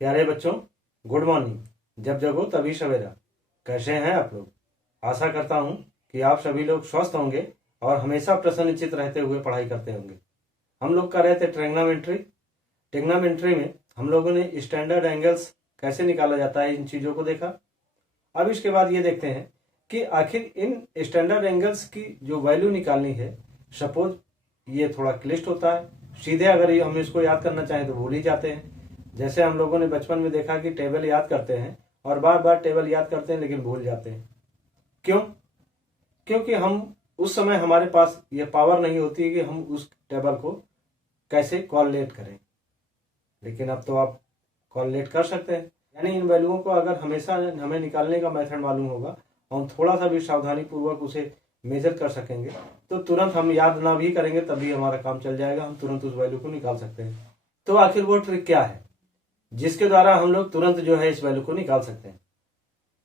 प्यारे बच्चों, good morning. जब जगो तभी सवेरा। कैसे हैं आप लोग? आशा करता हूं कि आप सभी लोग स्वस्थ होंगे और हमेशा प्रसन्नचित्त रहते हुए पढ़ाई करते होंगे। हम लोग कर रहे थे ट्रिग्नोमेट्री में हम लोगों ने स्टैंडर्ड एंगल्स कैसे निकाला जाता है इन चीज़ों को देखा। अब इसके बाद ये देखते हैं कि आखिर इन स्टैंडर्ड एंगल्स की जो वैल्यू निकालनी है, सपोज ये थोड़ा क्लिष्ट होता है। सीधे अगर हम इसको याद करना चाहें तो भूल ही जाते हैं। जैसे हम लोगों ने बचपन में देखा कि टेबल याद करते हैं और बार बार टेबल याद करते हैं लेकिन भूल जाते हैं। क्यों? क्योंकि हम उस समय हमारे पास ये पावर नहीं होती है कि हम उस टेबल को कैसे कॉललेट करें। लेकिन अब तो आप कॉललेट कर सकते हैं। यानी इन वैल्यूओं को अगर हमेशा हमें निकालने का मेथड मालूम होगा और हम थोड़ा सा भी सावधानी पूर्वक उसे मेजर कर सकेंगे तो तुरंत हम याद ना भी करेंगे तभी हमारा काम चल जाएगा। हम तुरंत उस वैल्यू को निकाल सकते हैं। तो आखिर वो ट्रिक क्या है जिसके द्वारा हम लोग तुरंत जो है इस वैल्यू को निकाल सकते हैं?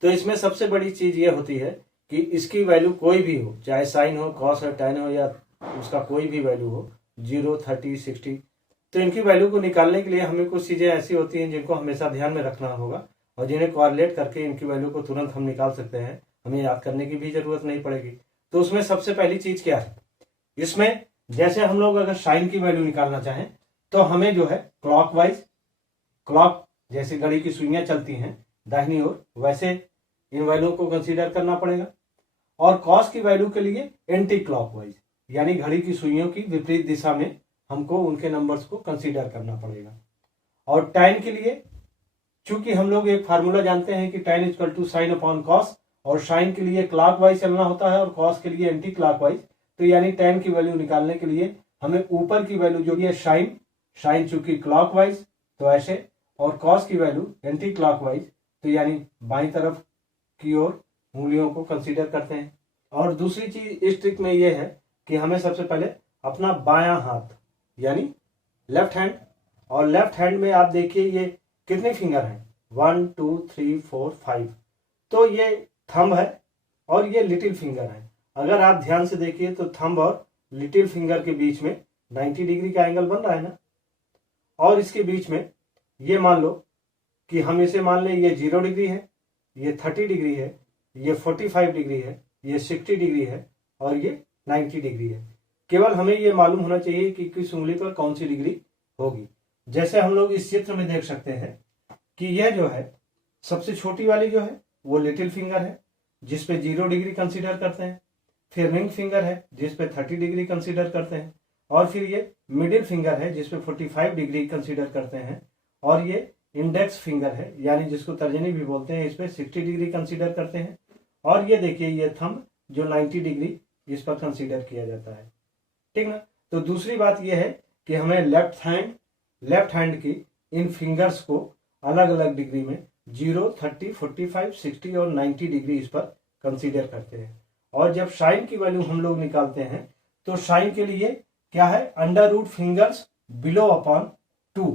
तो इसमें सबसे बड़ी चीज ये होती है कि इसकी वैल्यू कोई भी हो, चाहे साइन हो, कॉस हो, टैन हो या उसका कोई भी वैल्यू हो, 0, 30, 60। तो इनकी वैल्यू को निकालने के लिए हमें कुछ चीजें ऐसी होती हैं जिनको हमेशा ध्यान में रखना होगा और जिन्हें कॉरलेट करके इनकी वैल्यू को तुरंत हम निकाल सकते हैं। हमें याद करने की भी जरूरत नहीं पड़ेगी। तो उसमें सबसे पहली चीज क्या है? इसमें जैसे हम लोग अगर साइन की वैल्यू निकालना चाहें तो हमें जो है क्लॉक जैसे घड़ी की सुइयां चलती हैं दाहिनी ओर, वैसे इन वैल्यू को कंसीडर करना पड़ेगा। और कॉस की वैल्यू के लिए एंटी क्लॉकवाइज यानी घड़ी की सुइयों की विपरीत दिशा में हमको उनके नंबर्स को कंसीडर करना पड़ेगा। और टैन के लिए चूंकि हम लोग एक फार्मूला जानते हैं कि tan equal to sine upon cos, और साइन के लिए क्लॉकवाइज चलना होता है और कॉस के लिए एंटी क्लॉकवाइज। तो यानी टैन की वैल्यू निकालने के लिए हमें ऊपर की वैल्यू जो है साइन चूंकि क्लॉकवाइज तो ऐसे, और कॉस की वैल्यू एंटी क्लॉकवाइज तो यानी बाई तरफ की ओर उंगलियों को कंसीडर करते हैं। और दूसरी चीज इस ट्रिक में यह है कि हमें सबसे पहले अपना बायां हाथ यानी लेफ्ट हैंड, और लेफ्ट हैंड में आप देखिए ये कितने फिंगर हैं, 1 2 3 4 5। तो ये थंब है और ये लिटिल फिंगर है। अगर आप ध्यान से देखिए तो थंब और लिटिल फिंगर के बीच में 90 डिग्री का एंगल बन रहा है ना। और इसके बीच में ये मान लो कि हम इसे मान लें ये 0 डिग्री है, ये 30 डिग्री है, ये 45 डिग्री है, ये 60 डिग्री है और ये 90 डिग्री है। केवल हमें ये मालूम होना चाहिए कि किस उंगली पर कौन सी डिग्री होगी। जैसे हम लोग इस चित्र में देख सकते हैं कि यह जो है सबसे छोटी वाली जो है वो लिटिल फिंगर है जिसपे 0 डिग्री कंसीडर करते हैं। फिर रिंग फिंगर है जिसपे 30 डिग्री कंसीडर करते हैं। और फिर ये मिडिल फिंगर है जिसपे 45 डिग्री कंसीडर करते हैं। और ये इंडेक्स फिंगर है यानी जिसको तर्जनी भी बोलते हैं, इस पे 60 डिग्री कंसीडर करते हैं। और ये देखिए ये थंब जो 90 डिग्री इस पर कंसीडर किया जाता है। ठीक ना। तो दूसरी बात यह है कि हमें लेफ्ट हैंड की इन फिंगर्स को अलग अलग डिग्री में 0, 30, 45, 60 और 90 डिग्री इस पर कंसीडर करते हैं। और जब साइन की वैल्यू हम लोग निकालते हैं तो साइन के लिए क्या है, under root fingers below upon 2।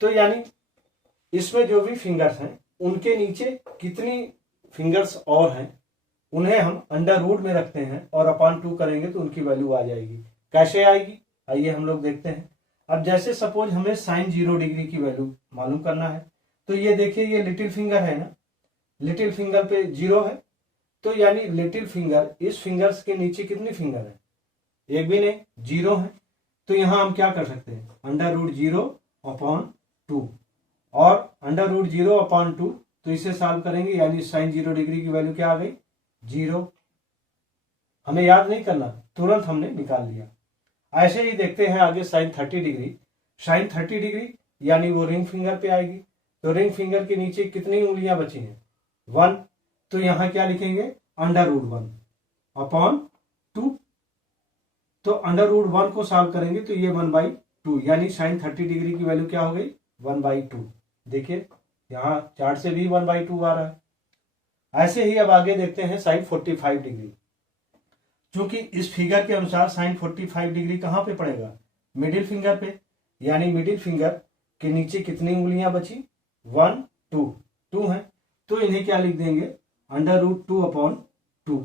तो यानी इसमें जो भी फिंगर्स हैं उनके नीचे कितनी फिंगर्स और हैं उन्हें हम अंडर रूट में रखते हैं और अपॉन 2 करेंगे तो उनकी वैल्यू आ जाएगी। कैसे आएगी आइए हम लोग देखते हैं। अब जैसे सपोज हमें साइन 0 डिग्री की वैल्यू मालूम करना है तो ये देखिए ये लिटिल फिंगर है ना, लिटिल फिंगर पे 0 है। तो यानी लिटिल फिंगर, इस फिंगर्स के नीचे कितनी फिंगर है, एक भी नहीं, 0 है। तो यहां हम क्या कर सकते हैं, अंडर रूट 0 अपॉन 2 और अंडर रूट 0 अपॉन 2। तो इसे सॉल्व करेंगे यानी साइन 0 डिग्री की वैल्यू क्या आ गई, 0। हमें याद नहीं करना, तुरंत हमने निकाल लिया। ऐसे ही देखते हैं आगे साइन 30 डिग्री। साइन 30 डिग्री यानी वो रिंग फिंगर पे आएगी। तो रिंग फिंगर के नीचे कितनी उंगलियां बची हैं, 1। तो यहां क्या लिखेंगे, अंडर रूट 1 अपॉन 2। तो अंडर रूट 1 को सॉल्व करेंगे तो ये 1/2 यानी साइन 30 डिग्री की वैल्यू क्या हो गई, 1/2। देखिए यहां चार्ट से भी 1/2 आ रहा है। ऐसे ही अब आगे देखते हैं साइन 45 डिग्री। क्योंकि इस फिगर के अनुसार साइन 45 डिग्री कहां पे पड़ेगा, मिडिल फिंगर पे। यानी मिडिल फिंगर के नीचे कितनी उंगलियां बची, 1 2 है। तो इन्हें क्या लिख देंगे, अंडर रूट 2 अपॉन 2।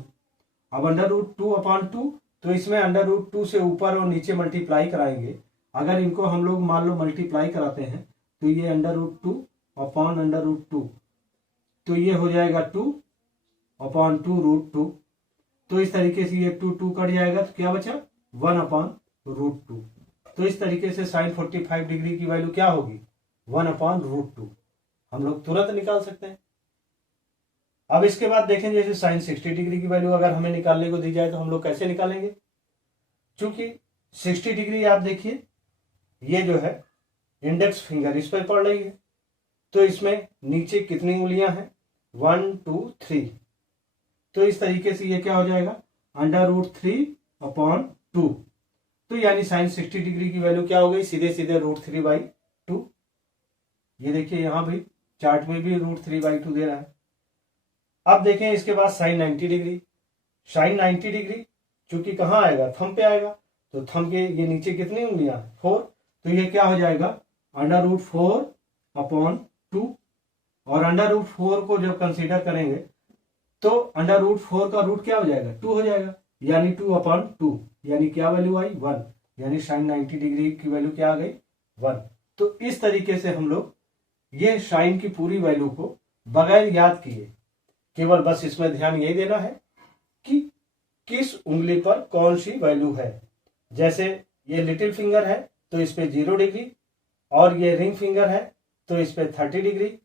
अब अंडर रूट 2 अपॉन 2 तो इसमें अंडर रूट 2 से ऊपर और नीचे मल्टीप्लाई कराएंगे। अगर इनको हम लोग मान लो मल्टीप्लाई कराते हैं तो ये √2/√2, तो ये हो जाएगा 2/2√2। तो इस तरीके से ये 2 कट जाएगा, तो क्या बचा 1/√2। तो इस तरीके से साइन 45 डिग्री की वैल्यू क्या होगी 1/√2, हम लोग तुरंत निकाल सकते हैं। अब इसके बाद देखें जैसे साइन 60 डिग्री की वैल्यू अगर हमें निकालने को दी जाए तो हम लोग कैसे निकालेंगे। चूंकि 60 डिग्री आप देखिए ये जो है इंडेक्स फिंगर इस पर पड़ रही है, तो इसमें नीचे कितनी उंगलियां हैं 1 2 3, तो इस तरीके से ये क्या हो जाएगा √3/2। तो यानी साइन 60 डिग्री की वैल्यू क्या हो गई सीधे सीधे √3/2। ये देखिए यहां भी चार्ट में भी √3/2 दे रहा है। अब देखें इसके बाद साइन 90 डिग्री। साइन 90 डिग्री चूंकि कहाँ आएगा थंब पे आएगा, तो थंब के ये नीचे कितनी उंगलियां 4, तो ये क्या हो जाएगा √4/2। और √4 को जब कंसीडर करेंगे तो √4 का रूट क्या हो जाएगा 2 हो जाएगा, यानी 2/2, यानी क्या वैल्यू आई 1, यानी साइन 90 डिग्री की वैल्यू क्या आ गई 1। तो इस तरीके से हम लोग ये साइन की पूरी वैल्यू को बगैर याद किए, केवल बस इसमें ध्यान यही देना है कि किस उंगली पर कौन सी वैल्यू है। जैसे ये लिटिल फिंगर है तो इस पे 0 डिग्री, और ये रिंग फिंगर है तो इस पे 30 डिग्री,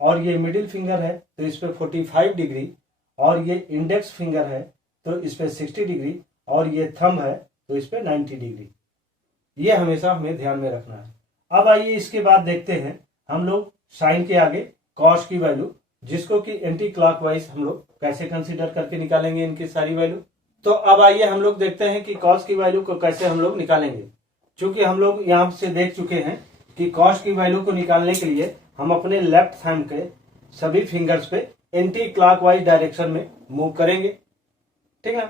और ये मिडिल फिंगर है तो इस पे 45 डिग्री, और ये इंडेक्स फिंगर है तो इस पे 60 डिग्री, और ये थंब है तो इस पे 90 डिग्री। ये हमेशा हमें ध्यान में रखना है। अब आइए इसके बाद देखते हैं हम लोग साइन के आगे कॉस की वैल्यू, जिसको कि एंटी क्लॉकवाइज हम लोग कैसे कंसीडर करके निकालेंगे इनकी सारी वैल्यू। तो अब आइए हम लोग देखते हैं कि कॉस की वैल्यू को कैसे हम लोग निकालेंगे। चूंकि हम लोग यहाँ से देख चुके हैं कि कॉस की वैल्यू को निकालने के लिए हम अपने लेफ्ट थंब के सभी फिंगर्स पे एंटी क्लॉकवाइज डायरेक्शन में मूव करेंगे, ठीक है।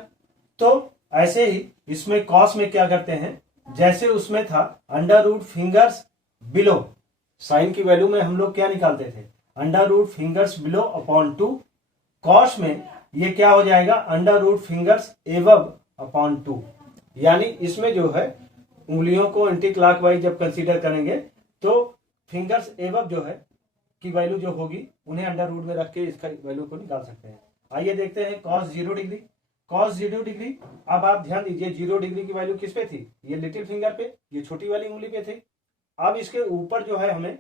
तो ऐसे ही इसमें कॉस में क्या करते हैं, जैसे उसमें था अंडर फिंगर्स बिलो, साइन की वैल्यू में हम लोग क्या निकालते थे √फिंगर्स बिलो अपॉन 2, कॉस में ये क्या हो जाएगा √फिंगर्स एबव अपॉन 2। यानी इसमें जो है उंगलियों को एंटी क्लॉकवाइज जब कंसीडर करेंगे तो फिंगर्स एबव जो है की वैल्यू जो होगी उन्हें अंडर रूट में रख के इसका वैल्यू को निकाल सकते हैं। आइए देखते हैं कॉस 0 डिग्री। कॉस 0 डिग्री, अब आप ध्यान दीजिए 0 डिग्री की वैल्यू किस पे थी, ये लिटिल फिंगर पे, ये छोटी वाली उंगली पे थी। अब इसके ऊपर जो है हमें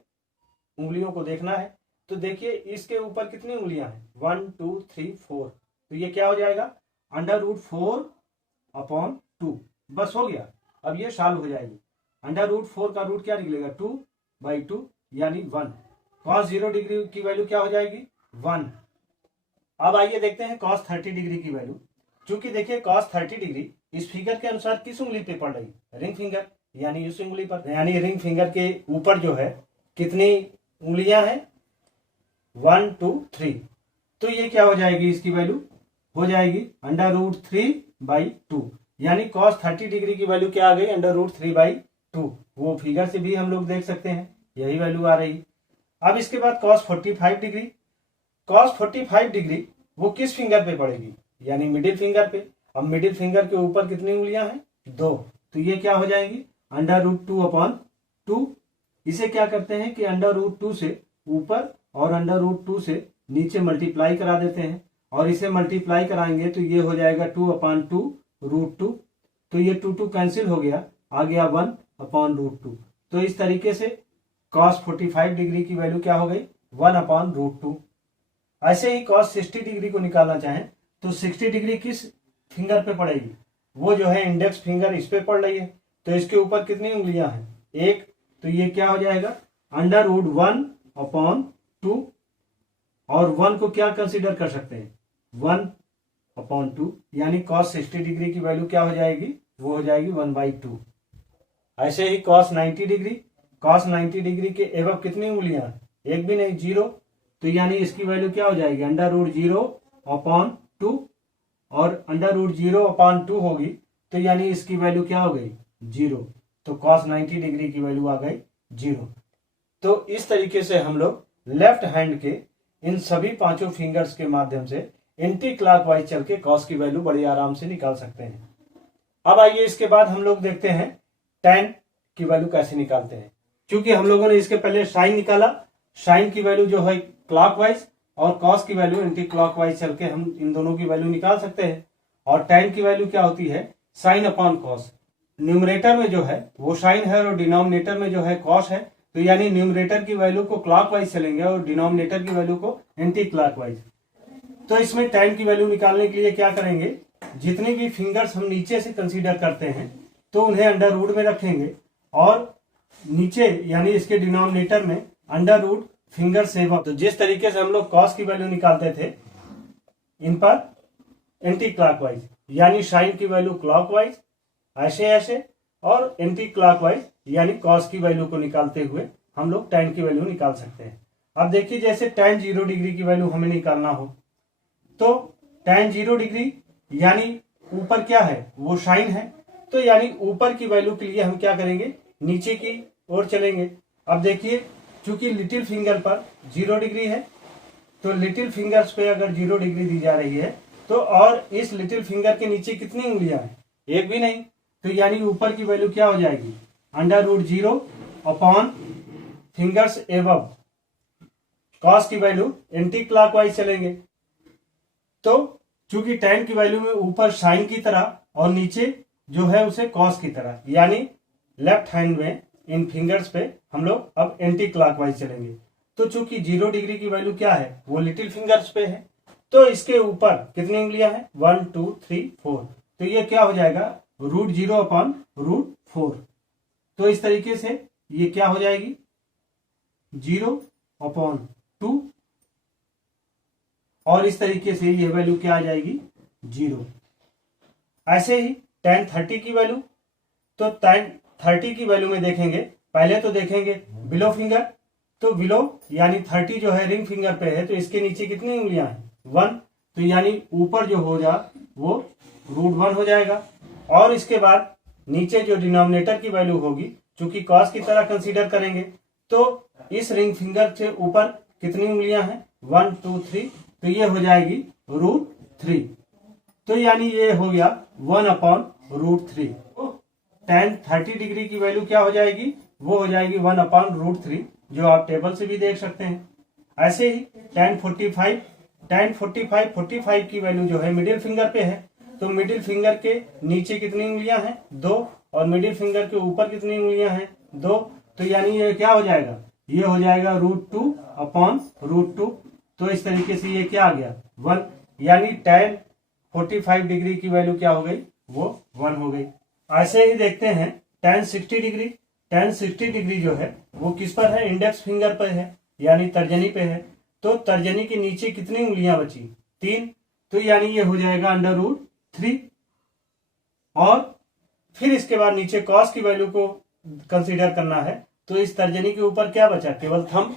उंगलियों को देखना है, तो देखिए इसके ऊपर कितनी उंगलियां हैं 1 2 3 4, तो ये क्या हो जाएगा √4/2, बस हो गया। अब ये सॉल्व हो जाएगी। √4 का रूट क्या निकलेगा 2/2 यानी 1। कॉस 0 डिग्री की वैल्यू क्या हो जाएगी 1। अब आइए देखते हैं कॉस 30 डिग्री की वैल्यू। चूंकि देखिए कॉस 30 डिग्री इस फिगर के अनुसार किस उंगली पे पड़ रही, रिंग फिंगर, यानी इस उंगली पर, यानी रिंग फिंगर के ऊपर जो है कितनी उंगलियां हैं 1 2 3, तो ये क्या हो जाएगी इसकी वैल्यू हो जाएगी √3/2, यानी कॉस 30 डिग्री की वैल्यू क्या आ गई √3/2। वो फिगर से भी हम लोग देख सकते हैं यही वैल्यू आ रही। अब इसके बाद कॉस 45 डिग्री। कॉस 45 डिग्री वो किस फिंगर पे पड़ेगी, यानी मिडिल फिंगर पे। अब मिडिल फिंगर के ऊपर कितनी उंगलियां हैं 2, तो ये क्या हो जाएगी √2/2। इसे क्या करते हैं कि √2 से ऊपर और √2 से नीचे मल्टीप्लाई करा देते हैं, और इसे मल्टीप्लाई कराएंगे तो ये हो जाएगा 2/2√2, तो ये 2 कैंसिल हो गया, आ गया 1/√2। तो इस तरीके से कॉस 45 डिग्री की वैल्यू क्या हो गई 1/√2। ऐसे ही कॉस 60 डिग्री को निकालना चाहें तो 60 डिग्री किस फिंगर पे पड़ेगी, वो जो है इंडेक्स फिंगर इस पे पड़ रही है, तो इसके ऊपर कितनी उंगलियां हैं 1, तो ये क्या हो जाएगा √1/2, और 1 को क्या कंसीडर कर सकते हैं 1/2, यानी cos 60 डिग्री की वैल्यू क्या हो जाएगी वो हो जाएगी 1/2। ऐसे ही cos 90 डिग्री, cos 90 डिग्री के एवं कितनी उंगलियां, एक भी नहीं 0, तो यानी इसकी वैल्यू क्या हो जाएगी √0/2, और √0/2 होगी तो यानी इसकी वैल्यू क्या हो गई 0, तो cos 90 डिग्री की वैल्यू आ गई 0। तो इस तरीके से हम लोग लेफ्ट हैंड के इन सभी पांचों फिंगर्स के माध्यम से एंटी क्लॉकवाइज चल के कॉस की वैल्यू बड़ी आराम से निकाल सकते हैं। अब आइए इसके बाद हम लोग देखते हैं tan की वैल्यू कैसे निकालते हैं। चूंकि हम लोगों ने इसके पहले साइन निकाला, साइन की वैल्यू जो है क्लॉकवाइज और कॉस की वैल्यू एंटी क्लॉकवाइज चल के हम इन दोनों की वैल्यू निकाल सकते हैं। और tan की वैल्यू क्या होती है, साइन अपॉन कॉस। न्यूमरेटर में जो है वो साइन है और डिनोमिनेटर में जो है कॉस है, तो यानी न्यूमरेटर की वैल्यू को क्लॉकवाइज चलेंगे और डिनोमिनेटर की वैल्यू को एंटी क्लॉकवाइज। तो इसमें tan की वैल्यू निकालने के लिए क्या करेंगे, जितनी भी फिंगर्स हम नीचे से कंसीडर करते हैं तो उन्हें अंडर रूट में रखेंगे और नीचे यानी इसके डिनोमिनेटर में अंडर रूट फिंगर सेव। तो जिस तरीके से हम लोग कॉस की वैल्यू निकालते थे इन पर एंटी क्लॉकवाइज, यानी साइन की वैल्यू क्लॉकवाइज ऐसे ऐसे, और एंटी क्लॉकवाइज यानी कॉस की वैल्यू को निकालते हुए हम लोग tan की वैल्यू निकाल सकते हैं। अब देखिए जैसे tan 0 डिग्री की वैल्यू हमें निकालना हो तो tan 0 डिग्री यानी ऊपर क्या है, वो साइन है, तो यानी ऊपर की वैल्यू के लिए हम क्या करेंगे, नीचे की ओर चलेंगे। अब देखिए चूंकि लिटिल फिंगर पर 0 डिग्री है तो लिटिल फिंगर्स पे अगर 0 डिग्री दी जा रही है तो और इस लिटिल फिंगर के नीचे कितनी उंगलियां हैं, एक भी नहीं, तो यानी ऊपर की वैल्यू क्या हो जाएगी, under root 0 upon fingers above. Cos की वैल्यू एंटी क्लॉकवाइज चलेंगे, तो चूंकि tan की वैल्यू में ऊपर साइन की तरह और नीचे जो है उसे कॉस की तरह, यानी लेफ्ट हैंड में इन फिंगर्स पे हम लोग अब एंटी क्लॉकवाइज चलेंगे। तो चूंकि 0 डिग्री की वैल्यू क्या है, वो लिटिल फिंगर्स पे है, तो इसके ऊपर कितनी उंगलियां हैं, 1 2 3 4, तो ये क्या हो जाएगा, रूट 0 अपॉन रूट 4। तो इस तरीके से ये क्या हो जाएगी, 0 अपॉन 2, और इस तरीके से ये वैल्यू क्या आ जाएगी, 0। ऐसे ही tan 30 की वैल्यू, तो tan 30 की वैल्यू में देखेंगे, पहले तो देखेंगे बिलो फिंगर, तो बिलो यानी 30 जो है रिंग फिंगर पे है, तो इसके नीचे कितनी उंगलियां हैं, 1, तो यानी ऊपर जो हो जा वो रूट 1 हो जाएगा। और इसके बाद नीचे जो डिनोमिनेटर की वैल्यू होगी, चूंकि कॉस की तरह कंसीडर करेंगे, तो इस रिंग फिंगर से ऊपर कितनी उंगलियां हैं, 1 2 3, तो ये हो जाएगी रूट 3, तो यानी ये हो गया 1 अपॉन रूट 3। tan 30 डिग्री की वैल्यू क्या हो जाएगी, वो हो जाएगी 1 अपॉन रूट 3, जो आप टेबल से भी देख सकते हैं। ऐसे ही tan 45 की वैल्यू जो है मिडिल फिंगर पे है, तो मिडिल फिंगर के नीचे कितनी उंगलियां हैं, 2, और मिडिल फिंगर के ऊपर कितनी उंगलियां हैं, 2, तो यानी ये क्या हो जाएगा, ये हो जाएगा रूट 2 अपॉन रूट 2। तो इस तरीके से ये क्या आ गया, 1, यानी tan 45 डिग्री की वैल्यू क्या हो गई, वो 1 हो गई। ऐसे ही देखते हैं tan 60 डिग्री। tan 60 डिग्री जो है वो किस पर है, इंडेक्स फिंगर पर है, यानी तर्जनी पे है, तो तर्जनी के नीचे कितनी उंगलियां बची, 3, तो यानी ये हो जाएगा अंडर रूट 3। और फिर इसके बाद नीचे कॉस की वैल्यू को कंसीडर करना है, तो इस तर्जनी के ऊपर क्या बचा, केवल थंब,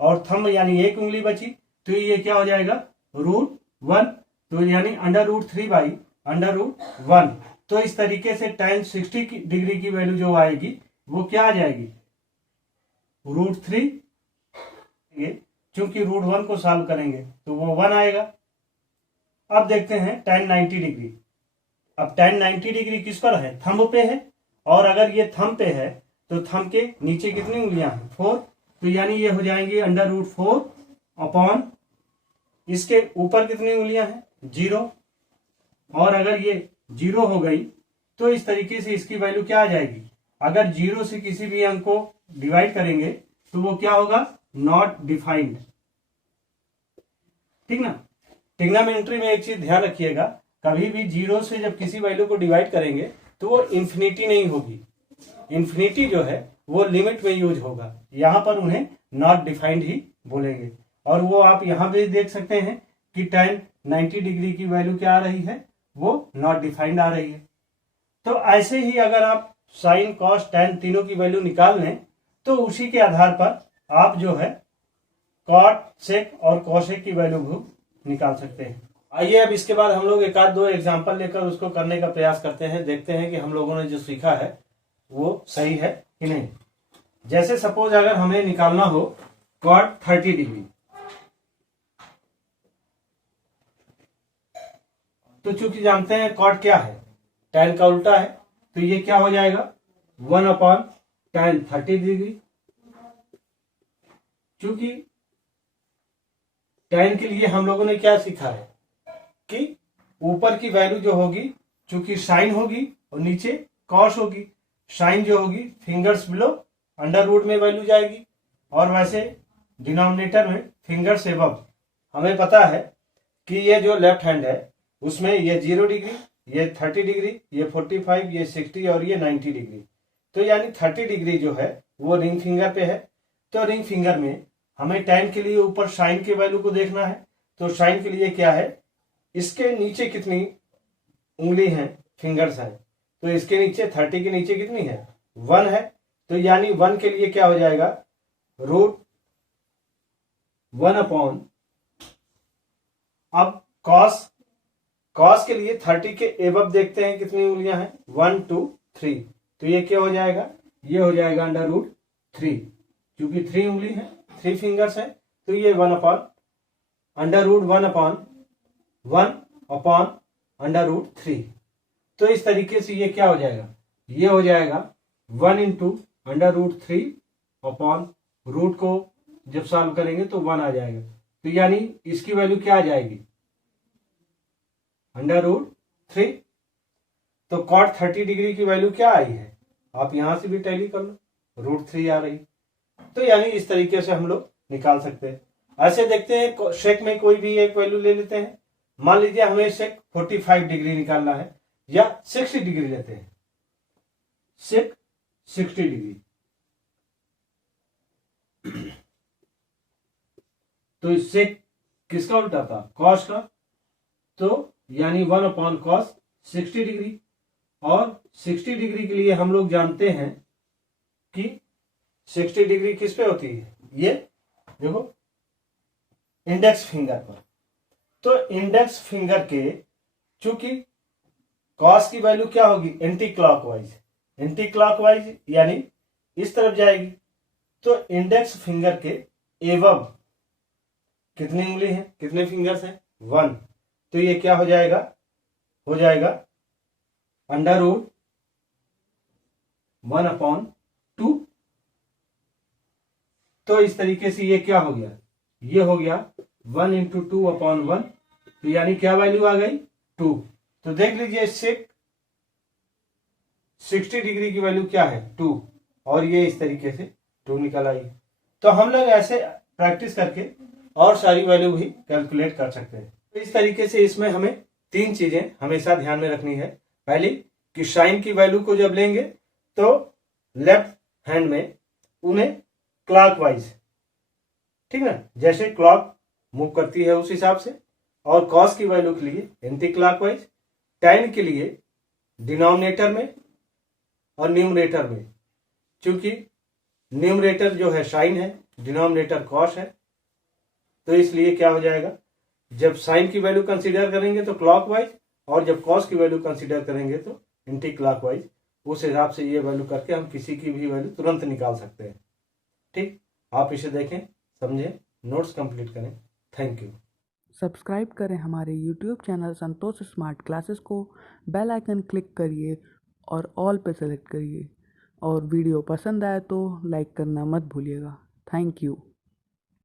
और थंब यानी एक उंगली बची, तो ये क्या हो जाएगा, रूट 1, तो यानी under root 3 by under root 1। तो इस तरीके से tan 60 डिग्री की वैल्यू जो आएगी वो क्या आ जाएगी, रूट 3, चूंकि रूट 1 को सॉल्व करेंगे तो वो 1 आएगा। अब देखते हैं tan 90 डिग्री। अब tan 90 डिग्री किस पर है, थंब पे है, और अगर ये थंब पे है तो थंब के नीचे कितनी उंगलियां हैं, 4, तो यानी ये हो जाएंगे अंडर रूट 4 अपॉन, इसके ऊपर कितनी उंगलियां हैं, 0, और अगर ये 0 हो गई तो इस तरीके से इसकी वैल्यू क्या आ जाएगी, अगर 0 से किसी भी अंक को डिवाइड करेंगे तो वो क्या होगा, नॉट डिफाइंड। ठीक ना। ट्रिग्नोमेट्री में एक चीज ध्यान रखिएगा, कभी भी 0 से जब किसी वैल्यू को डिवाइड करेंगे तो वो इंफिनिटी नहीं होगी, इंफिनिटी जो है वो लिमिट में यूज होगा, यहां पर उन्हें नॉट डिफाइंड ही बोलेंगे। और वो आप यहां पे देख सकते हैं कि tan 90 डिग्री की वैल्यू क्या आ रही है, वो नॉट डिफाइंड आ रही है। तो ऐसे ही अगर आप साइन कॉस tan तीनों की वैल्यू निकाल लें तो उसी के आधार पर आप जो है कॉट सेक और कॉसेक की वैल्यू भी निकाल सकते हैं। आइए अब इसके बाद हम लोग एक आध दो एग्जाम्पल लेकर उसको करने का प्रयास करते हैं, देखते हैं कि हम लोगों ने जो सीखा है वो सही है कि नहीं। जैसे सपोज अगर हमें निकालना हो कॉट 30 डिग्री, तो चूंकि जानते हैं कॉट क्या है, tan का उल्टा है, तो ये क्या हो जाएगा, 1 अपॉन tan 30 डिग्री। क्योंकि tan के लिए हम लोगों ने क्या सीखा है कि ऊपर की वैल्यू जो होगी चूंकि साइन होगी और नीचे कॉस होगी, साइन जो होगी फिंगर्स बिलो अंडर रूट में वैल्यू जाएगी, और वैसे डिनोमिनेटर में फिंगर्स एबव। हमें पता है कि ये जो लेफ्ट हैंड है उसमें ये 0 डिग्री, ये 30 डिग्री, ये 45, ये 60 और ये 90 डिग्री। तो यानी 30 डिग्री जो है वो रिंग फिंगर पे है। तो रिंग फिंगर में हमें tan के लिए ऊपर साइन के वैल्यू को देखना है। तो साइन के लिए क्या है, इसके नीचे कितनी उंगली है, फिंगर्स है, तो इसके नीचे 30 के नीचे कितनी है, 1 है। तो यानी 1 के लिए क्या हो जाएगा, √1 अपॉन, अब कॉस के लिए 30 के एबव देखते हैं कितनी उंगलियां हैं, 1 2 3। तो ये क्या हो जाएगा, ये हो जाएगा √3, क्योंकि 3 उंगली है, 3 फिंगर्स है। तो ये √1 अपॉन √3। तो इस तरीके से ये क्या हो जाएगा, ये हो जाएगा 1 इंटू √3 अपॉन रूट को जब सॉल्व करेंगे तो 1 आ जाएगा। तो यानी इसकी वैल्यू क्या आ जाएगी, √3। तो cot 30 डिग्री की वैल्यू क्या आई है, आप यहां से भी टैली कर लो, √3 आ रही। तो यानी इस तरीके से हम लोग निकाल सकते हैं। ऐसे देखते हैं सेक में कोई भी एक वैल्यू ले लेते हैं। मान लीजिए हमें सेक 45 डिग्री निकालना है या 60 डिग्री लेते हैं, सेक 60 डिग्री। तो इससे किसका उल्टा था, कॉस का। तो यानी 1 अपॉन कॉस 60 डिग्री। और 60 डिग्री के लिए हम लोग जानते हैं कि 60 डिग्री किस पे होती है, ये देखो इंडेक्स फिंगर पर। तो इंडेक्स फिंगर के चूंकि कॉस की वैल्यू क्या होगी, एंटी क्लॉकवाइज यानी इस तरफ जाएगी। तो इंडेक्स फिंगर के एबव कितनी उंगली है, कितने फिंगर्स हैं, 1। तो ये क्या हो जाएगा √1 अपॉन 2। तो इस तरीके से ये क्या हो गया, ये हो गया 1 इंटू 2 अपॉन 1। तो यानी क्या वैल्यू आ गई, 2। तो देख लीजिए इससे 60 डिग्री की वैल्यू क्या है, 2, और ये इस तरीके से 2 निकल आई। तो हम लोग ऐसे प्रैक्टिस करके और सारी वैल्यू भी कैलकुलेट कर सकते हैं। तो इस तरीके से इसमें हमें 3 चीजें हमेशा ध्यान में रखनी है। पहली कि साइन की वैल्यू को जब लेंगे तो लेफ्ट हैंड में उन्हें क्लॉकवाइज, ठीक ना, जैसे क्लॉक मूव करती है उस हिसाब से। और कॉस की वैल्यू के लिए एंटी क्लॉकवाइज, tan के लिए डिनोमिनेटर में और न्यूमरेटर में, क्योंकि न्यूमरेटर जो है साइन है, डिनोमिनेटर कॉस है। तो इसलिए क्या हो जाएगा, जब साइन की वैल्यू कंसीडर करेंगे तो क्लॉकवाइज, और जब कॉस की वैल्यू कंसीडर करेंगे तो एंटी क्लॉकवाइज। उस हिसाब से ये वैल्यू करके हम किसी की भी वैल्यू तुरंत निकाल सकते हैं। ठीक, आप इसे देखें, समझें, नोट्स कंप्लीट करें। Thank you. सब्सक्राइब करें हमारे YouTube चैनल संतोष स्मार्ट क्लासेस को, बेल आइकन क्लिक करिए और ऑल पे सेलेक्ट करिए। और वीडियो पसंद आए तो लाइक करना मत भूलिएगा। Thank you.